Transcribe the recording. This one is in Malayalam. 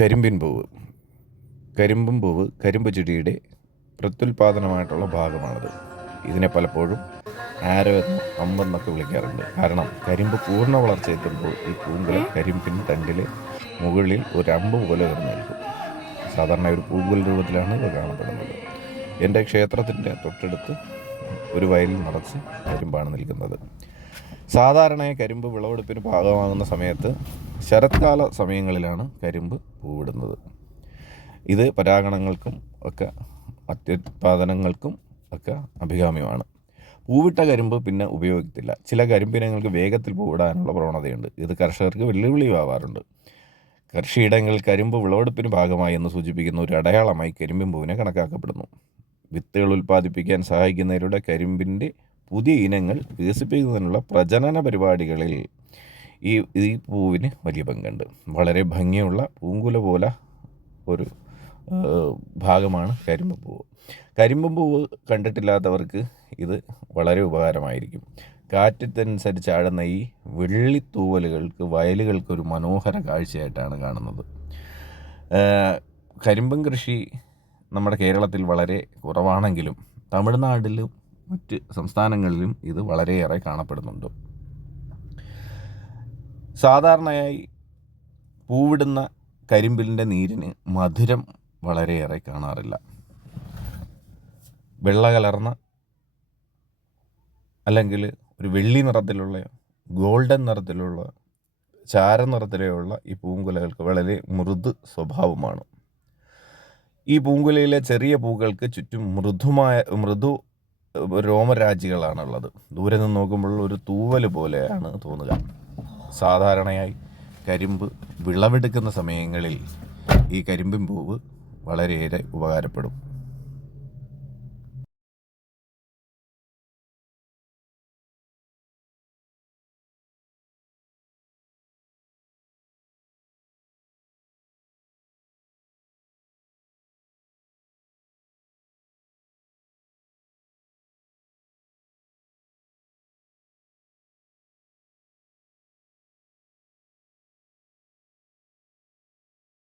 കരിമ്പിൻ പൂവ്. കരിമ്പും പൂവ് കരിമ്പ് ചെടിയുടെ പ്രത്യുൽപാദനമായിട്ടുള്ള ഭാഗമാണിത്. ഇതിനെ പലപ്പോഴും ആരോ എന്നും അമ്പെന്നൊക്കെ വിളിക്കാറുണ്ട്. കാരണം കരിമ്പ് പൂർണ്ണ വളർച്ചയെത്തുമ്പോൾ ഈ പൂങ്കുല കരിമ്പിൻ തണ്ടിൽ മുകളിൽ ഒരു അമ്പ് പോലെ ഉയർന്നു നിൽക്കും. സാധാരണ ഒരു പൂങ്കുല രൂപത്തിലാണ് ഇത് കാണപ്പെടുന്നത്. എൻ്റെ ക്ഷേത്രത്തിൻ്റെ തൊട്ടടുത്ത് ഒരു വയലിൽ നിറച്ച് കരിമ്പാണ് നിൽക്കുന്നത്. സാധാരണയായി കരിമ്പ് വിളവെടുപ്പിന് പാകമാകുന്ന സമയത്ത് ശരത്കാല സമയങ്ങളിലാണ് കരിമ്പ് പൂവിടുന്നത്. ഇത് പരാഗണങ്ങൾക്കും ഒക്കെ അത്യുത്പാദനങ്ങൾക്കും ഒക്കെ അഭികാമ്യമാണ്. പൂവിട്ട കരിമ്പ് പിന്നെ ഉപയോഗിക്കത്തില്ല. ചില കരിമ്പിനങ്ങൾക്ക് വേഗത്തിൽ പൂവിടാനുള്ള പ്രവണതയുണ്ട്. ഇത് കർഷകർക്ക് വെല്ലുവിളിയാവാറുണ്ട്. കൃഷിയിടങ്ങളിൽ കരിമ്പ് വിളവെടുപ്പിന് ഭാഗമായി എന്ന് സൂചിപ്പിക്കുന്ന ഒരു അടയാളമായി കരിമ്പിൻ പൂവിനെ കണക്കാക്കപ്പെടുന്നു. വിത്തുകൾ ഉൽപ്പാദിപ്പിക്കാൻ സഹായിക്കുന്നതിലൂടെ കരിമ്പിൻ്റെ പുതിയ ഇനങ്ങൾ വികസിപ്പിക്കുന്നതിനുള്ള പ്രജനന പരിപാടികളിൽ ഈ പൂവിന് വലിയ പങ്കുണ്ട്. വളരെ ഭംഗിയുള്ള പൂങ്കുല പോലെ ഒരു ഭാഗമാണ് കരിമ്പ് പൂവ്. കരിമ്പ് പൂവ് കണ്ടിട്ടില്ലാത്തവർക്ക് ഇത് വളരെ ഉപകാരമായിരിക്കും. കാറ്റത്തനുസരിച്ച് ആടുന്ന ഈ വെള്ളിത്തൂവലുകൾക്ക് വയലുകൾക്കൊരു മനോഹര കാഴ്ചയായിട്ടാണ് കാണുന്നത്. കരിമ്പൻ കൃഷി നമ്മുടെ കേരളത്തിൽ വളരെ കുറവാണെങ്കിലും തമിഴ്നാട്ടിലും മറ്റ് സംസ്ഥാനങ്ങളിലും ഇത് വളരെയേറെ കാണപ്പെടുന്നുണ്ട്. സാധാരണയായി പൂവിടുന്ന കരിമ്പിൻ്റെ നീരിന് മധുരം വളരെയേറെ കാണാറില്ല. വെള്ള കലർന്ന അല്ലെങ്കിൽ ഒരു വെള്ളി നിറത്തിലുള്ള ഗോൾഡൻ നിറത്തിലുള്ള ചാര നിറത്തിലുള്ള ഈ പൂങ്കുലകൾക്ക് വളരെ മൃദു സ്വഭാവമാണ്. ഈ പൂങ്കുലയിലെ ചെറിയ പൂക്കൾക്ക് ചുറ്റും മൃദു രോമരാജികളാണുള്ളത്. ദൂരെ നിന്ന് നോക്കുമ്പോൾ ഒരു തൂവൽ പോലെയാണ് തോന്നുക. സാധാരണയായി കരിമ്പ് വിളവെടുക്കുന്ന സമയങ്ങളിൽ ഈ കരിമ്പിൻ പൂവ് വളരെയേറെ ഉപകാരപ്പെടും.